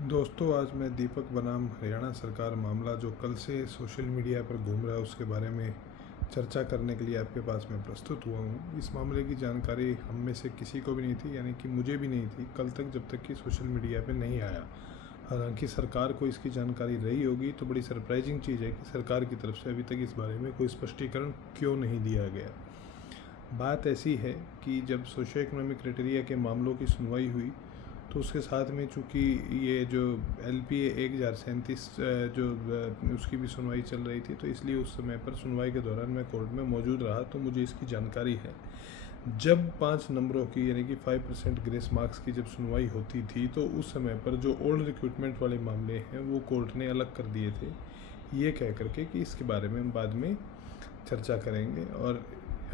दोस्तों, आज मैं दीपक बनाम हरियाणा सरकार मामला जो कल से सोशल मीडिया पर घूम रहा है उसके बारे में चर्चा करने के लिए आपके पास मैं प्रस्तुत हुआ हूँ। इस मामले की जानकारी हम में से किसी को भी नहीं थी, यानी कि मुझे भी नहीं थी कल तक, जब तक कि सोशल मीडिया पे नहीं आया। हालांकि सरकार को इसकी जानकारी रही होगी, तो बड़ी सरप्राइजिंग चीज़ है कि सरकार की तरफ से अभी तक इस बारे में कोई स्पष्टीकरण क्यों नहीं दिया गया। बात ऐसी है कि जब सोशो इकोनॉमिक क्राइटेरिया के मामलों की सुनवाई हुई तो उसके साथ में चूँकि ये जो LPA 1037 जो उसकी भी सुनवाई चल रही थी, तो इसलिए उस समय पर सुनवाई के दौरान मैं कोर्ट में मौजूद रहा, तो मुझे इसकी जानकारी है। जब 5 नंबरों की यानी कि 5% ग्रेस मार्क्स की जब सुनवाई होती थी, तो उस समय पर जो ओल्ड रिक्रूटमेंट वाले मामले हैं वो कोर्ट ने अलग कर दिए थे, ये कह करके कि इसके बारे में हम बाद में चर्चा करेंगे, और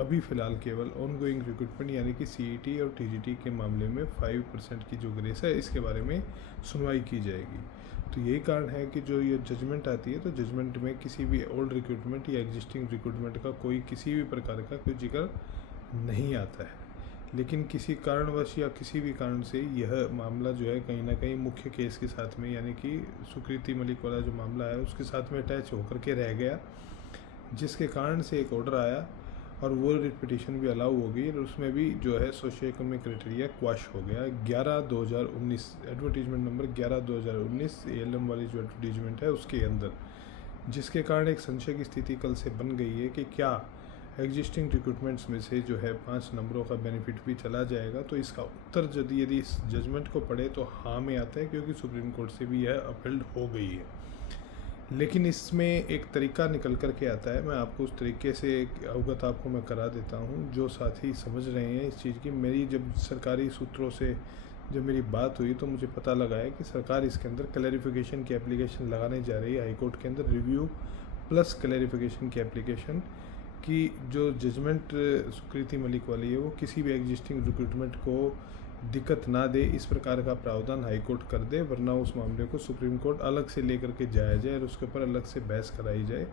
अभी फ़िलहाल केवल ऑनगोइंग रिक्रूटमेंट यानी कि CET और TGT के मामले में 5% की जो ग्रेस है इसके बारे में सुनवाई की जाएगी। तो यही कारण है कि जो ये जजमेंट आती है, तो जजमेंट में किसी भी ओल्ड रिक्रूटमेंट या एग्जिस्टिंग रिक्रूटमेंट का किसी भी प्रकार का कोई जिक्र नहीं आता है। लेकिन किसी कारणवश या किसी भी कारण से यह मामला जो है कहीं ना कहीं मुख्य केस के साथ में, यानी कि सुकृति मलिक वाला जो मामला है उसके साथ में अटैच होकर के रह गया, जिसके कारण से एक ऑर्डर आया और वो रिपीटिशन भी अलाउ हो गई, और उसमें भी जो है सोशियो इकोनॉमिक क्राइटेरिया क्वाश हो गया। 11/2019 एडवर्टीजमेंट नंबर 11/2019 ALM वाली जो एडवर्टीजमेंट है उसके अंदर, जिसके कारण एक संशय की स्थिति कल से बन गई है कि क्या एग्जिस्टिंग रिक्रूटमेंट्स में से जो है 5 नंबरों का बेनिफिट भी चला जाएगा। तो इसका उत्तर यदि इस जजमेंट को पढ़े तो हाँ में आता है, क्योंकि सुप्रीम कोर्ट से भी यह अपील्ड हो गई है। लेकिन इसमें एक तरीका निकल कर के आता है, मैं आपको उस तरीके से अवगत आपको मैं करा देता हूँ जो साथी समझ रहे हैं इस चीज़ की। मेरी जब सरकारी सूत्रों से जब मेरी बात हुई तो मुझे पता लगा है कि सरकार इसके अंदर क्लैरिफिकेशन की एप्लीकेशन लगाने जा रही है हाई कोर्ट के अंदर, रिव्यू प्लस क्लैरिफिकेशन की एप्लीकेशन की। जो जजमेंट सुकृति मलिक वाली है वो किसी भी एग्जिस्टिंग रिक्रूटमेंट को दिक्कत ना दे, इस प्रकार का प्रावधान हाई कोर्ट कर दे, वरना उस मामले को सुप्रीम कोर्ट अलग से लेकर के जाया जाए और उसके ऊपर अलग से बहस कराई जाए।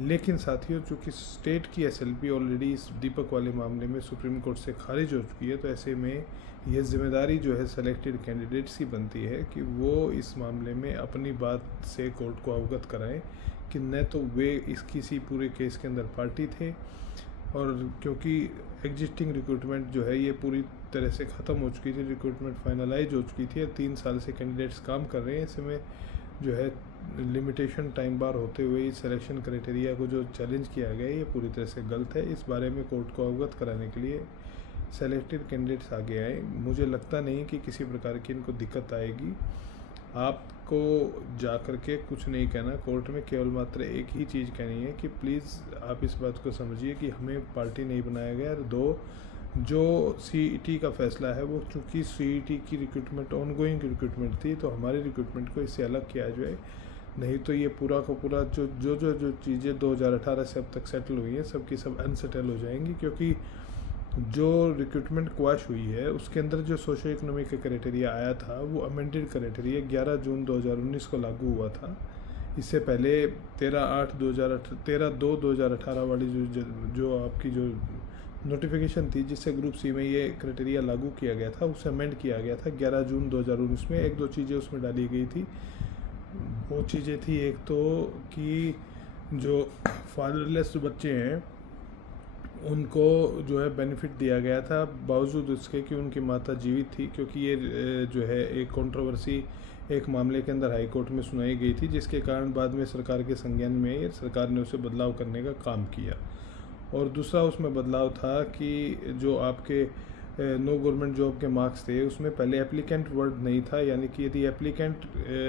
लेकिन साथियों, चूँकि स्टेट की SLP ऑलरेडी इस दीपक वाले मामले में सुप्रीम कोर्ट से खारिज हो चुकी है, तो ऐसे में यह जिम्मेदारी जो है सेलेक्टेड कैंडिडेट्स की बनती है कि वो इस मामले में अपनी बात से कोर्ट को अवगत कराएं कि न तो वे इस किसी पूरे केस के अंदर पार्टी थे, और क्योंकि एग्जिस्टिंग रिक्रूटमेंट जो है ये पूरी तरह से ख़त्म हो चुकी थी, रिक्रूटमेंट फाइनलाइज हो चुकी थी, 3 साल से कैंडिडेट्स काम कर रहे हैं। इसमें जो है लिमिटेशन टाइम बार होते हुए इस सिलेक्शन क्राइटेरिया को जो चैलेंज किया गया है ये पूरी तरह से गलत है। इस बारे में कोर्ट को अवगत कराने के लिए सेलेक्टेड कैंडिडेट्स आगे आए। मुझे लगता नहीं कि किसी प्रकार की इनको दिक्कत आएगी। आपको जा कर के कुछ नहीं कहना कोर्ट में, केवल मात्र एक ही चीज़ कहनी है कि प्लीज़ आप इस बात को समझिए कि हमें पार्टी नहीं बनाया गया। और 2, जो CET का फैसला है वो चूँकि CET की रिक्रूटमेंट ऑनगोइंग रिक्रूटमेंट थी, तो हमारी रिक्रूटमेंट को इससे अलग किया जाए। नहीं तो ये पूरा का पूरा जो चीज़ें 2018 से अब तक सेटल हुई हैं सब की सब अनसेटल हो जाएंगी, क्योंकि जो रिक्रूटमेंट क्वाश हुई है उसके अंदर जो सोशो इकोनॉमिक क्राइटेरिया आया था वो अमेंडेड क्राइटेरिया 11 जून 2019 को लागू हुआ था। इससे पहले 13/2/2018 वाली जो आपकी जो नोटिफिकेशन थी जिससे ग्रुप C में ये क्राइटेरिया लागू किया गया था, उसे अमेंड किया गया था 11 जून 2019 में। 1-2 चीज़ें उसमें डाली गई थी। वो चीज़ें थी, एक तो कि जो फादरलेस बच्चे हैं उनको जो है बेनिफिट दिया गया था बावजूद उसके कि उनकी माता जीवित थी, क्योंकि ये जो है एक कंट्रोवर्सी एक मामले के अंदर हाई कोर्ट में सुनाई गई थी, जिसके कारण बाद में सरकार के संज्ञान में सरकार ने उसे बदलाव करने का काम किया। और दूसरा उसमें बदलाव था कि जो आपके नो गवर्नमेंट जॉब के मार्क्स थे उसमें पहले एप्लीकेंट वर्ड नहीं था, यानी कि यदि एप्लीकेंट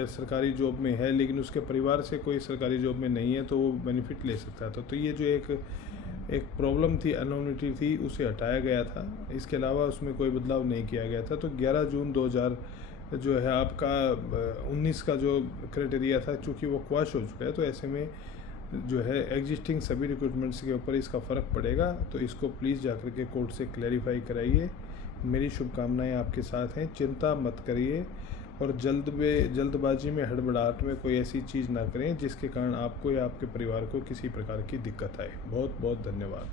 सरकारी जॉब में है लेकिन उसके परिवार से कोई सरकारी जॉब में नहीं है तो वो बेनिफिट ले सकता था। तो ये जो एक प्रॉब्लम थी, अनोनिटी थी, उसे हटाया गया था। इसके अलावा उसमें कोई बदलाव नहीं किया गया था। तो 11 जून 2000 जो है आपका 19 का जो क्राइटेरिया था, चूँकि वो क्वाश हो चुका है, तो ऐसे में जो है एग्जिस्टिंग सभी रिक्रूटमेंट्स के ऊपर इसका फ़र्क पड़ेगा। तो इसको प्लीज़ जाकर के कोर्ट से क्लैरिफाई कराइए। मेरी शुभकामनाएं आपके साथ हैं, चिंता मत करिए, और जल्दबाजी में हड़बड़ाहट में कोई ऐसी चीज़ ना करें जिसके कारण आपको या आपके परिवार को किसी प्रकार की दिक्कत आए। बहुत बहुत धन्यवाद।